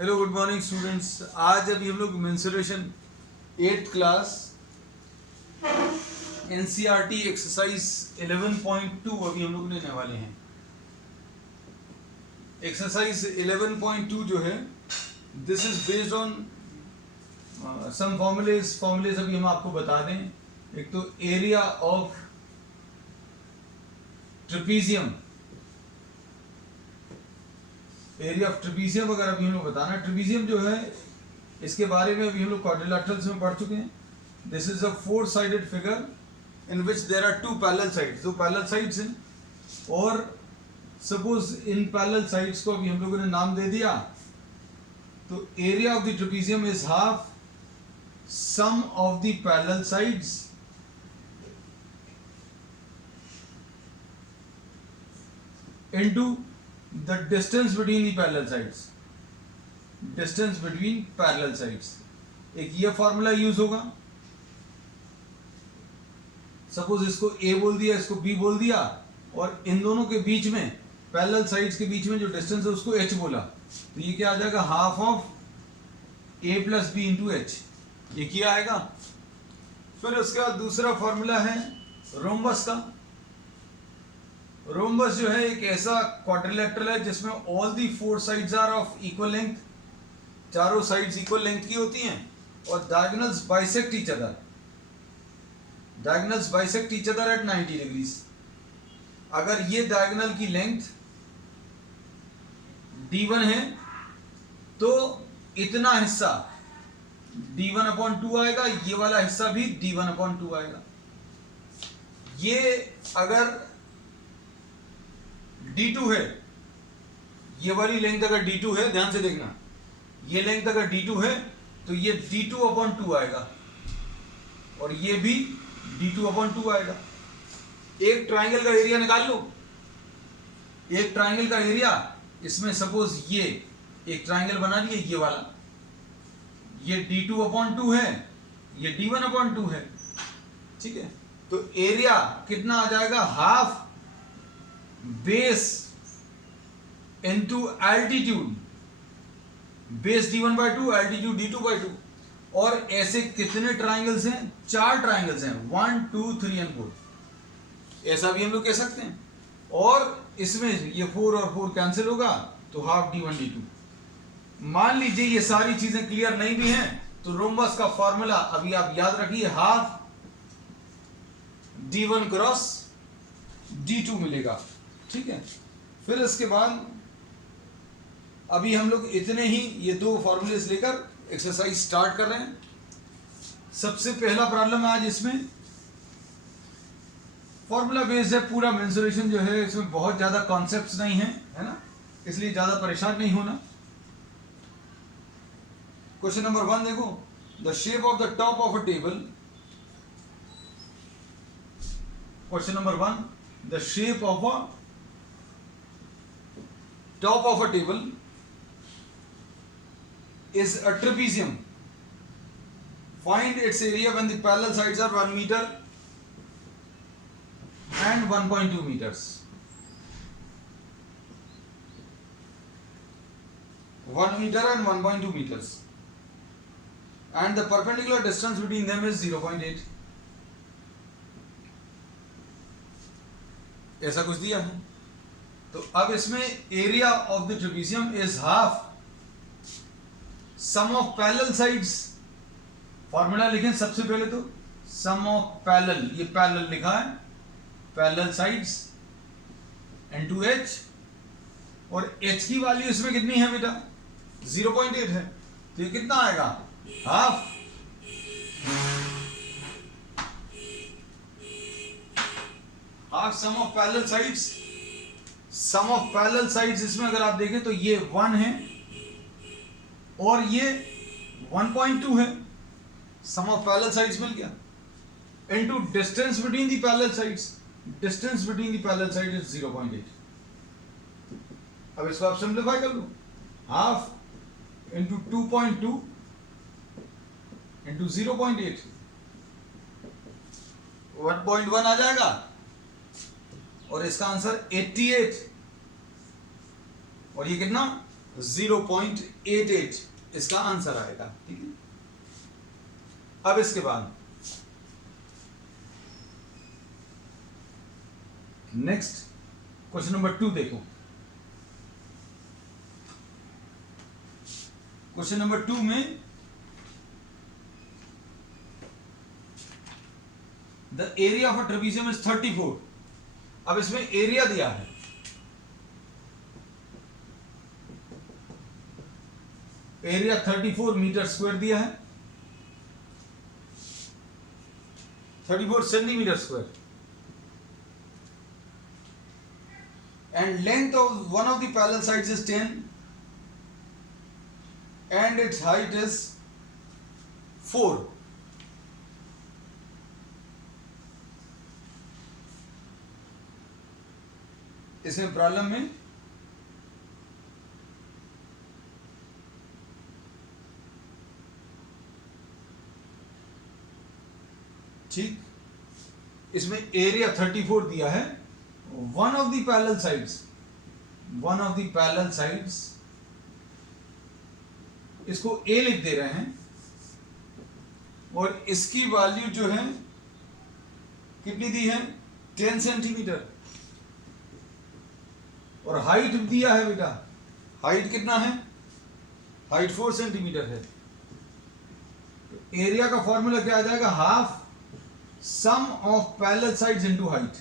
Hello good morning students. आज अभी हम लोग mensuration 8th class NCERT exercise 11.2 अभी हम लोग लेने वाले हैं। एक्सरसाइज 11.2 जो है this is based on some formulae अभी हम आपको बता दें। एक तो area of trapezium, area of trapezium अगर अभी हम लोग बताना, ट्रेपीजियम जो है इसके बारे में अभी हम लोग क्वाड्रिलैटरल्स में पढ़ चुके हैं। दिस इज अ 4-साइडेड figure in which there are 2 parallel sides, 2 parallel sides हैं और सपोज इन पैरेलल साइड्स को अभी हम लोगों ने नाम दे दिया तो area of the trapezium is half sum of the parallel sides into the distance between the parallel sides, distance between parallel sides। एक ये फॉर्मूला यूज होगा। सपोज इसको A बोल दिया, इसको B बोल दिया और इन दोनों के बीच में पैरेलल साइड्स के बीच में जो डिस्टेंस है उसको H बोला, तो ये क्या आ जाएगा half of A plus B into H, ये क्या आएगा। फिर उसके बाद दूसरा फॉर्मूला है रोम्बस का। रोम्बस जो है एक ऐसा क्वाड्रिलैटरल है जिसमें all the 4 sides are of equal length, चारों साइड्स इक्वल लेंथ की होती हैं और diagonals bisect each other, diagonals bisect each other at 90 degrees. अगर ये डायगोनल की लेंथ d1 है तो इतना हिस्सा d1/2 आएगा, ये वाला हिस्सा भी d1/2 आएगा। ये अगर d2 है, ये वाली लेंथ अगर d2 है, ध्यान से देखना, ये लेंथ अगर d2 है तो ये d2/2 आएगा और ये भी d2/2 आएगा। एक ट्राइंगल का एरिया निकाल लो, एक ट्राइंगल का एरिया, इसमें सपोज ये एक ट्राइंगल बना लिए, ये वाला, ये d2/2 है, ये d1/2 है, ठीक है। तो एरिया कितना आ जाएगा, half base into altitude, base d1/2, altitude d2/2। और ऐसे कितने ट्राइंगल्स हैं, 4 ट्राइंगल्स हैं, 1 2 3 और 4, ऐसा भी हम लोग कह सकते हैं। और इसमें ये 4 और 4 कैंसिल होगा तो हाफ d1 d2। मान लीजिए ये सारी चीजें क्लियर नहीं भी हैं तो रोम्बस का फॉर्मूला अभी आप याद रखिए, हाफ d1 क्रॉस d2 मिलेगा, ठीक है। फिर इसके बाद अभी हम लोग इतने ही ये 2 फॉर्मूलेस लेकर एक्सरसाइज स्टार्ट कर रहे हैं। सबसे पहला प्रॉब्लम है आज इसमें फॉर्मूला बेस्ड है पूरा। मेंसुरेशन जो है इसमें बहुत ज्यादा कॉन्सेप्ट्स नहीं है, है ना, इसलिए ज्यादा परेशान नहीं होना। क्वेश्चन नंबर 1 देखो, the shape of the top of a table. Question number 1, the shape of a top of a table is a trapezium. Find its area when the parallel sides are 1 meter and 1.2 meters. 1 meter and 1.2 meters. And the perpendicular distance between them is 0.8. ऐसा कुछ दिया है। तो अब इसमें area of the trapezium is half sum of parallel sides. Formula लिखें सबसे पहले तो, सम ऑफ पैरेलल, ये पैरेलल लिखा है, पैरेलल साइड्स इनटू h, और h की वैल्यू इसमें कितनी है बेटा, 0.8 है, तो ये कितना आएगा, half sum of parallel sides. Sum of parallel sides इसमें अगर आप देखें तो ये 1 है और ये 1.2 है, सम ऑफ पैरेलल साइड्स मिल गया, into distance between the parallel sides, distance between the parallel side is 0.8। अब इसको आप सिंप्लीफाई कर लो, हाफ इनटू 2.2 इनटू 0.8, 1.1 आ जाएगा और इसका आंसर 88, और ये कितना 0.88 इसका आंसर आएगा। ठीक है, अब इसके बाद नेक्स्ट क्वेश्चन नंबर 2 देखो। क्वेश्चन नंबर 2 में the area of a trapezium is 34। अब इसमें एरिया दिया है, एरिया 34 मीटर स्क्वायर दिया है, 34 centimetre square, and length of one of the parallel sides is 10 and its height is 4. इसमें प्रॉब्लम में ठीक, इसमें एरिया 34 दिया है, one of the parallel sides इसको ए लिख दे रहे हैं और इसकी वैल्यू जो है कितनी दी है 10 सेंटीमीटर और हाइट दिया है बेटा, हाइट कितना है, हाइट 4 सेंटीमीटर है। एरिया का फॉर्मूला क्या आ जाएगा, half sum of parallel sides into height.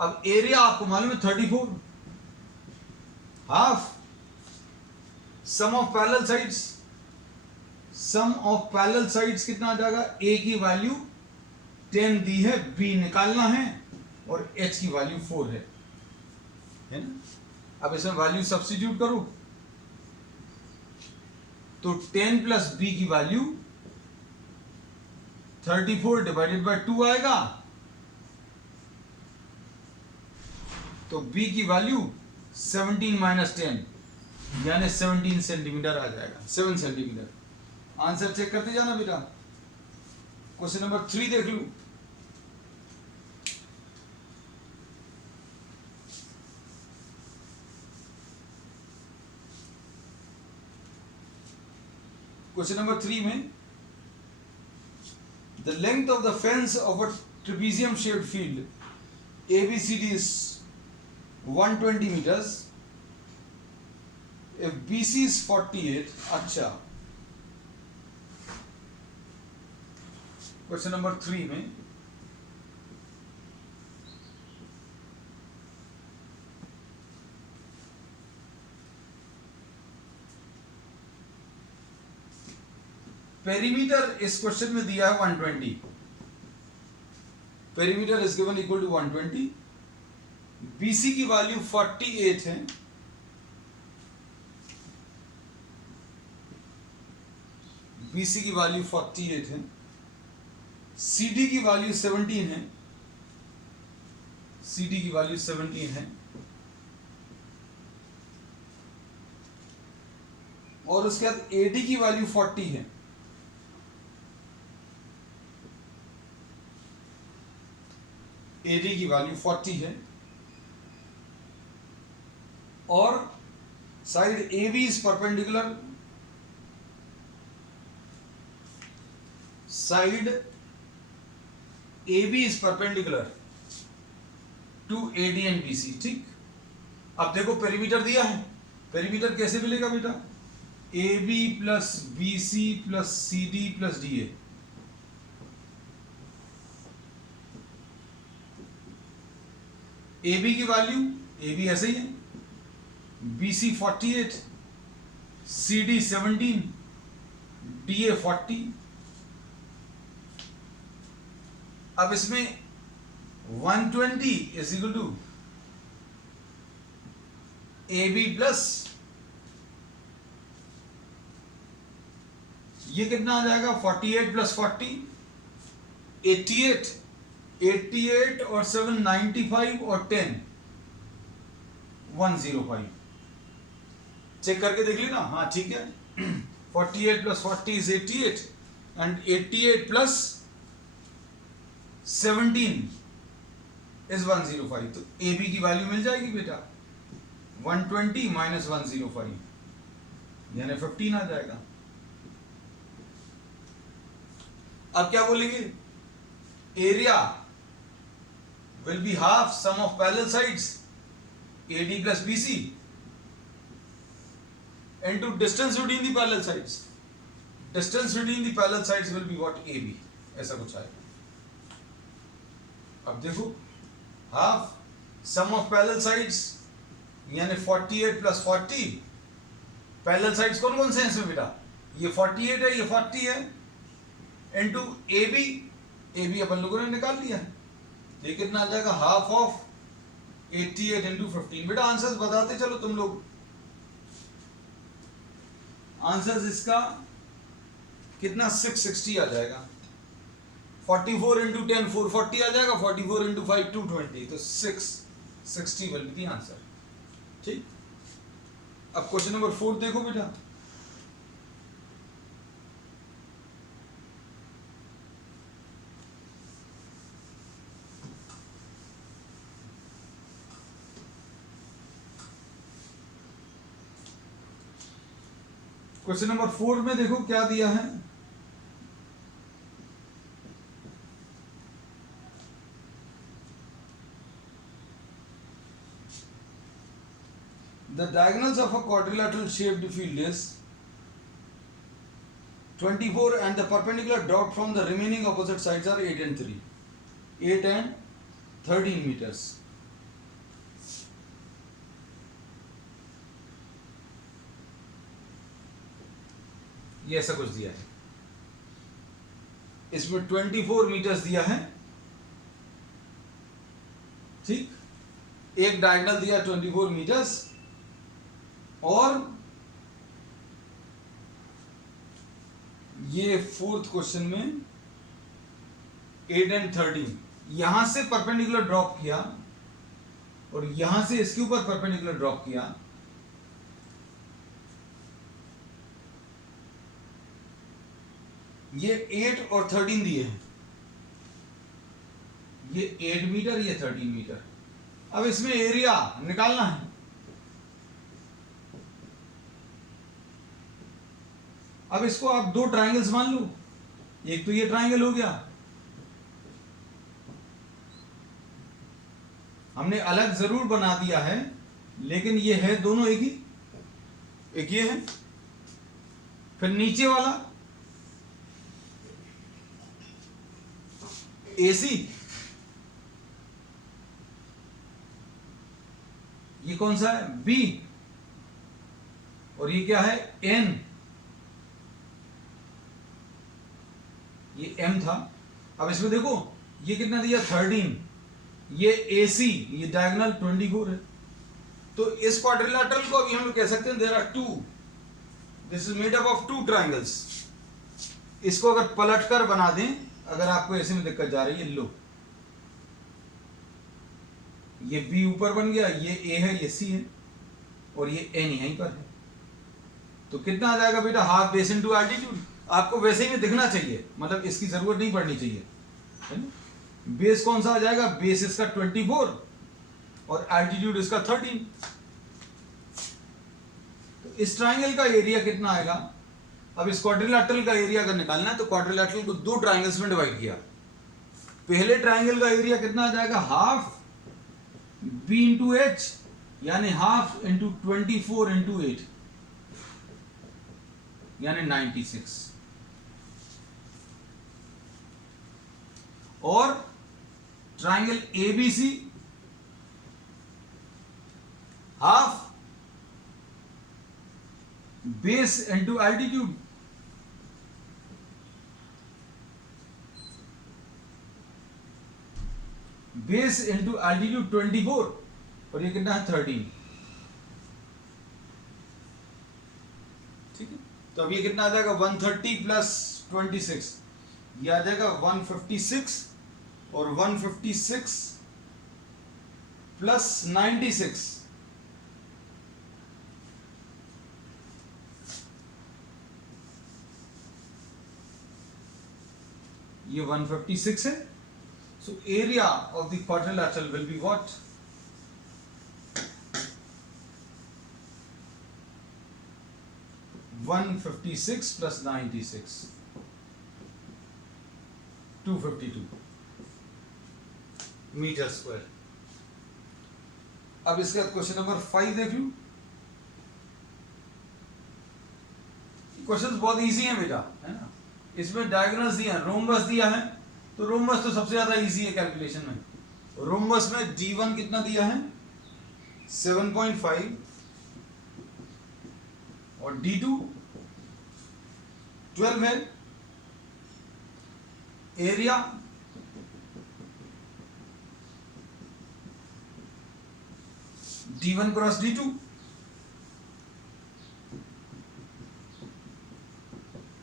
अब एरिया आपको मालूम है 34, half sum of parallel sides, sum of parallel sides कितना आ जाएगा, ए की वैल्यू 10 दी है, बी निकालना है और एच की वैल्यू 4 है ना। अब इसमें वैल्यू सब्स्टिट्यूट करो तो 10 प्लस बी की वैल्यू 34 डिवाइडेड बाय 2 आएगा, तो b की वैल्यू 17 माइनस 10 यानी 17 सेंटीमीटर आ जाएगा, 7 सेंटीमीटर। आंसर चेक करते जाना बेटा। क्वेश्चन नंबर 3 देख लू। क्वेश्चन नंबर 3 में the length of the fence of a trapezium shaped field ABCD is 120 meters if BC is 48। अच्छा, क्वेश्चन नंबर 3 में पेरीमीटर इस क्वेश्चन में दिया है 120, perimeter is given equal to 120, BC की वैल्यू 48 है, BC की वैल्यू 48 है, CD की वैल्यू 17 है, CD की वैल्यू 17 है और उसके बाद AD की वैल्यू 40 है, AD की वैल्यू 40 है और side AB is perpendicular, side AB is perpendicular to AD and BC। ठीक, अब देखो पेरीमीटर दिया है, पेरीमीटर कैसे मिलेगा बेटा, AB plus BC plus CD plus DA। AB की वैल्यू, AB ऐसे ही है, BC 48, CD 17, DA 40। अब इसमें 120 is equal to AB plus ये कितना आ जाएगा 48 प्लस 40 88, 88 और 7 95 और 10 105। चेक करके देख ली ना, हाँ ठीक है। 48 plus 40 is 88 and 88 plus 17 is 105, तो AB की वैल्यू मिल जाएगी बेटा। 120 माइनस 105 यानी 15 आ जाएगा। अब क्या बोलेंगे, area will be half sum of parallel sides AD plus BC into distance between the parallel sides. Distance between the parallel sides will be what? AB. ऐसा कुछ आएगा। अब देखो, half sum of parallel sides यानी 48 plus 40। parallel sides कौन कौन से हैं इसमें बेटा? ये 48 है, ये 40 है, into AB। AB अपन लोगों ने निकाल लिया है, ये कितना आ जाएगा? Half of 88 into 15। बेटा आंसर्स बताते चलो तुम लोग। आंसर्स इसका कितना? 660 आ जाएगा। 44 इंटू 10 440 आ जाएगा। 44 इंटू 5 220, तो 660 विल बी द आंसर। ठीक, अब क्वेश्चन नंबर 4 देखो बेटा। क्वेश्चन नंबर 4 में देखो क्या दिया है। The diagonals of a quadrilateral shaped field is 24 and the perpendicular drop from the remaining opposite sides are 8 and 3, 8 and 13 meters. ये ऐसा कुछ दिया है, इसमें 24 मीटर्स दिया है। ठीक, एक डायगोनल दिया 24 मीटर्स और ये 4th क्वेश्चन में 8 and 13 यहां से परपेंडिकुलर ड्रॉप किया और यहां से इसके ऊपर परपेंडिकुलर ड्रॉप किया। ये 8 और 13 दिए हैं, ये 8 मीटर, ये 13 मीटर। अब इसमें एरिया निकालना है। अब इसको आप दो ट्राइंगल्स मान लो, एक तो ये ट्राइंगल हो गया, हमने अलग जरूर बना दिया है लेकिन ये है दोनों एक ही, एक ये है। फिर नीचे वाला AC, ये कौन सा है? B, और ये क्या है? N, ये M था। अब इसमें देखो ये कितना दिया? 13, ये AC, ये डायगोनल 24 है। तो इस क्वाड्रिलेटरल को अभी हम लोग कह सकते हैं there are two, this is made up of two triangles. इसको अगर पलट कर बना दें, अगर आपको ऐसे में दिक्कत जा रही है, लो ये B ऊपर बन गया, ये A है, ये C है और ये N यहीं पर है। तो कितना आ जाएगा बेटा? Half base into altitude. आपको वैसे ही दिखना चाहिए, मतलब इसकी जरूरत नहीं पड़नी चाहिए, है ना। बेस कौन सा आ जाएगा? बेस इसका 24 और एल्टीट्यूड इसका 13। तो इस ट्राइंगल का एरिया कितना आएगा? अब इस क्वाड्रिलेटरल का एरिया अगर निकालना है तो क्वाड्रिलेटरल को दो ट्राइंगल्स में डिवाइड किया। पहले ट्राइंगल का एरिया कितना आ जाएगा? हाफ B इंटू H, यानी हाफ इंटू 24 इंटू 8 यानी 96। और triangle ABC half base into altitude, base into altitude 24 और ये कितना है? 13। ठीक है, तो अब ये कितना आ जाएगा? 130 प्लस 26, ये आ जाएगा 156 और 156 प्लस 96 ये 156 है। So area of the quadrilateral will be what? 156 plus 96, 252 metre square. अब इसके बाद क्वेश्चन नंबर 5 देख लूं। क्वेश्चन बहुत इजी है बेटा, है ना। इसमें डायगोनल्स दिया है, रोम्बस दिया है, तो रोम्बस तो सबसे ज्यादा इजी है कैलकुलेशन में। रोम्बस में d1 कितना दिया है 7.5 और d2 12 है। Area d1 cross d2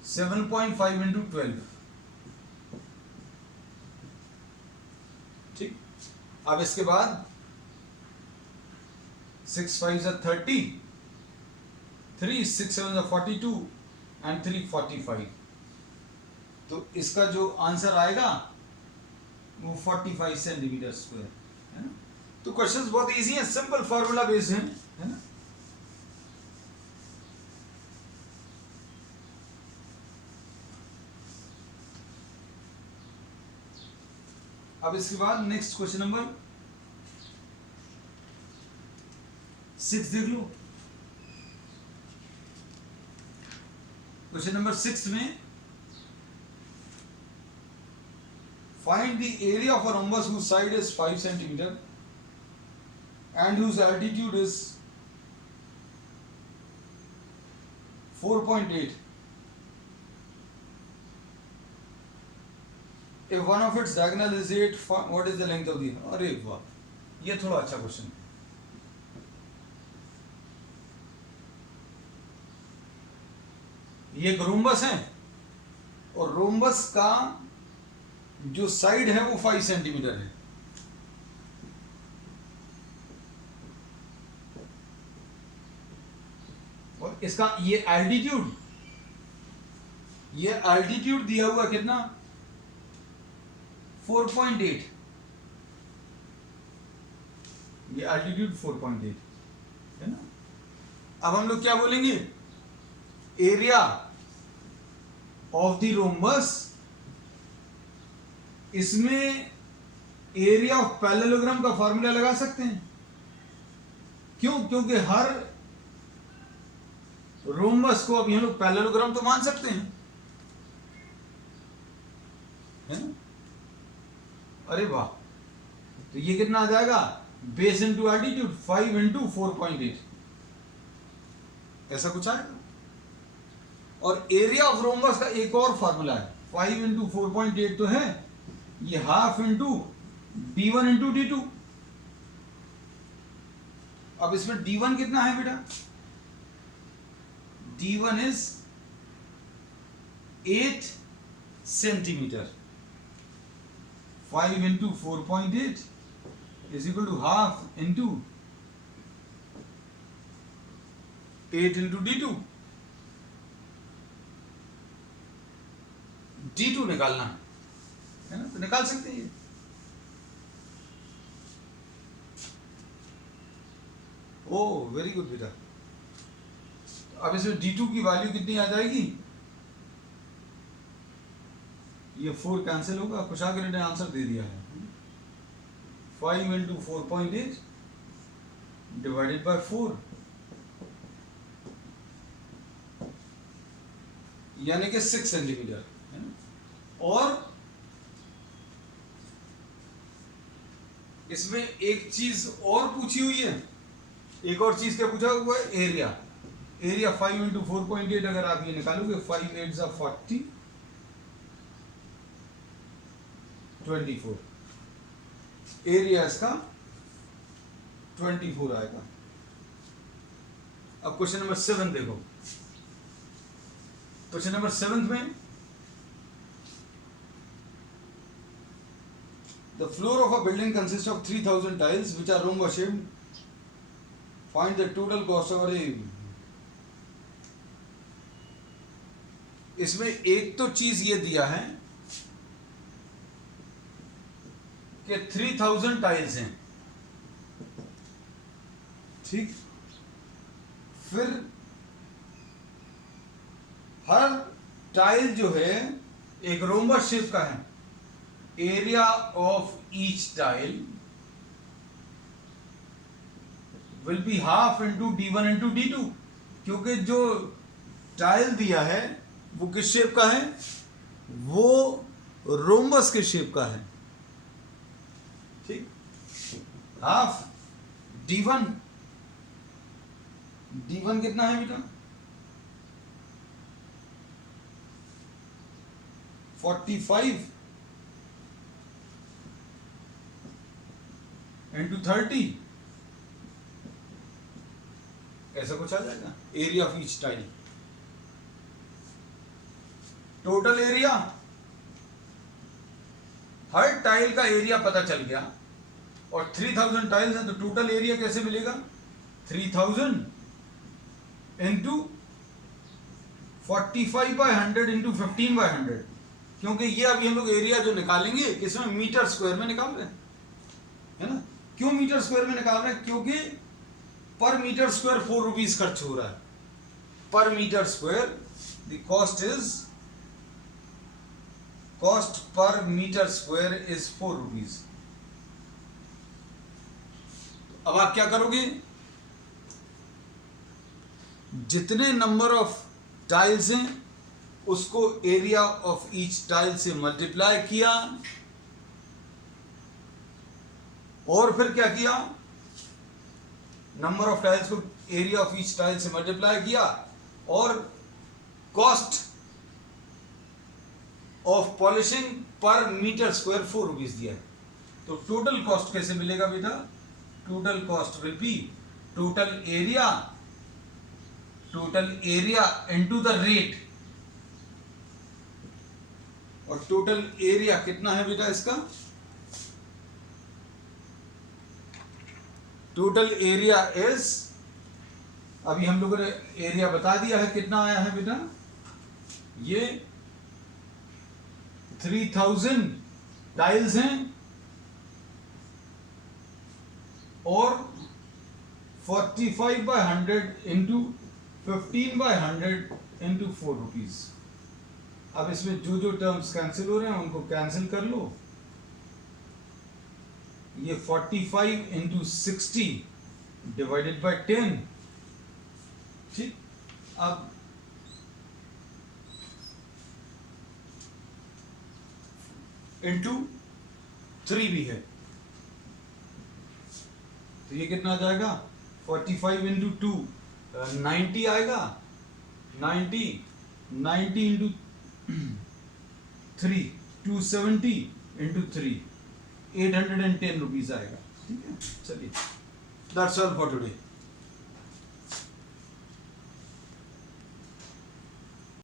7.5 into 12। ठीक, अब इसके बाद 6 5 30, 3 6 7 42 एंड 3 45। तो इसका जो आंसर आएगा वो 45 सेंटीमीटर स्क्वायर, है ना। तो क्वेश्चंस बहुत इजी है, सिंपल फॉर्मूला बेस्ड है ना। अब इसके बाद नेक्स्ट क्वेश्चन नंबर 6 देख लो। क्वेश्चन नंबर 6 में find the area of a rhombus whose side is 5 centimeter and whose altitude is 4.8 if one of its diagonal is 8, what is the length of the, अरे वाह, ये थोड़ा अच्छा question है। ये एक रोम्बस है और रोम्बस का जो साइड है वो 5 सेंटीमीटर है। और इसका ये एल्टीट्यूड दिया हुआ कितना 4.8, ये एल्टीट्यूड 4.8 है ना। अब हम लोग क्या बोलेंगे, एरिया ऑफ द रोम्बस, इसमें एरिया ऑफ पैरेललोग्राम का फॉर्मूला लगा सकते हैं। क्यों? क्योंकि हर रोम्बस को अब हम लोग पैरेललोग्राम तो मान सकते हैं, है ना। अरे वाह, तो ये कितना आ जाएगा, बेस इंटू एल्टीट्यूड 5 इंटू 4.8, ऐसा कुछ आएगा। और एरिया ऑफ रोम्बस का एक और फॉर्मूला है, 5 इंटू 4.8 तो है, ये half into d1 into d2। अब इसमें d1 कितना है बेटा, d1 इज 8 सेंटीमीटर। 5 into 4.8 is equal to half into 8 into d2। d2 निकालना है ना, तो निकाल सकते हैं ये। ओ वेरी गुड बेटा। अब इसमें d2 की वैल्यू कितनी आ जाएगी, ये 4 कैंसिल होगा, कुशागर ने आंसर दे दिया है 5 इंटू 4.8 डिवाइडेड बाय 4, यानी कि 6 सेंटीमीटर है ना। और इसमें एक चीज और पूछी हुई है, एक और चीज क्या पूछा हुआ है, एरिया। एरिया 5 इंटू 4.8 अगर आप ये निकालोगे, 5 8 जा 40, 24, एरिया इसका 24 आएगा। अब क्वेश्चन नंबर 7 देखो। क्वेश्चन नंबर 7 में the floor of a building consists of 3000 tiles which are rhombus shaped. Find the total cost of a, इसमें एक तो चीज ये दिया है कि 3000 टाइल्स हैं, ठीक। फिर हर टाइल जो है एक रोम्बस शेप का है. Area of each tile will be half into D1 into D2, क्योंकि जो टाइल दिया है वो किस शेप का है, वो रोम्बस के शेप का है. ठीक, हाफ D1 कितना है बेटा, 45 इंटू 30, ऐसा कुछ आ जाएगा. Area of each tile, total area, her tile का एरिया पता चल गया और 3000 टाइल्स हैं तो टोटल एरिया कैसे मिलेगा, 3000 इंटू 45/100 इंटू 15/100, क्योंकि ये अभी हम लोग एरिया जो निकालेंगे किसमें, मीटर स्क्वायर में निकाल रहे हैं, है ना. क्यों मीटर स्क्वायर में निकाल रहे हैं, क्योंकि पर मीटर स्क्वायर 4 रुपीज खर्च हो रहा है. Per metre square the cost per metre square is 4 rupees. अब आप क्या करोगे, जितने नंबर ऑफ टाइल्स हैं उसको एरिया ऑफ ईच टाइल से मल्टीप्लाई किया और फिर क्या किया, नंबर ऑफ टाइल्स को एरिया ऑफ ईच टाइल से मल्टीप्लाई किया और कॉस्ट ऑफ पॉलिशिंग पर मीटर स्क्वायर 4 रुपीज दिया है. तो टोटल कॉस्ट कैसे मिलेगा बेटा, total cost will be total area into the rate, और टोटल एरिया कितना है बेटा इसका, टोटल एरिया इज, अभी हम लोगों ने एरिया बता दिया है कितना आया है बेटा, ये 3000 टाइल्स हैं और 45/100 इंटू 15/100 इंटू 4 रुपीज. अब इसमें जो जो टर्म्स कैंसिल हो रहे हैं उनको कैंसिल कर लो. ये 45 इंटू 60 डिवाइडेड बाय 10. ठीक, अब इंटू 3 भी है तो ये कितना आ जाएगा, 45 इंटू 2 90 आएगा, 90 इंटू 3 270 इंटू 3 810 रुपीज आएगा. ठीक है, चलिए, दैट्स ऑल फॉर टुडे.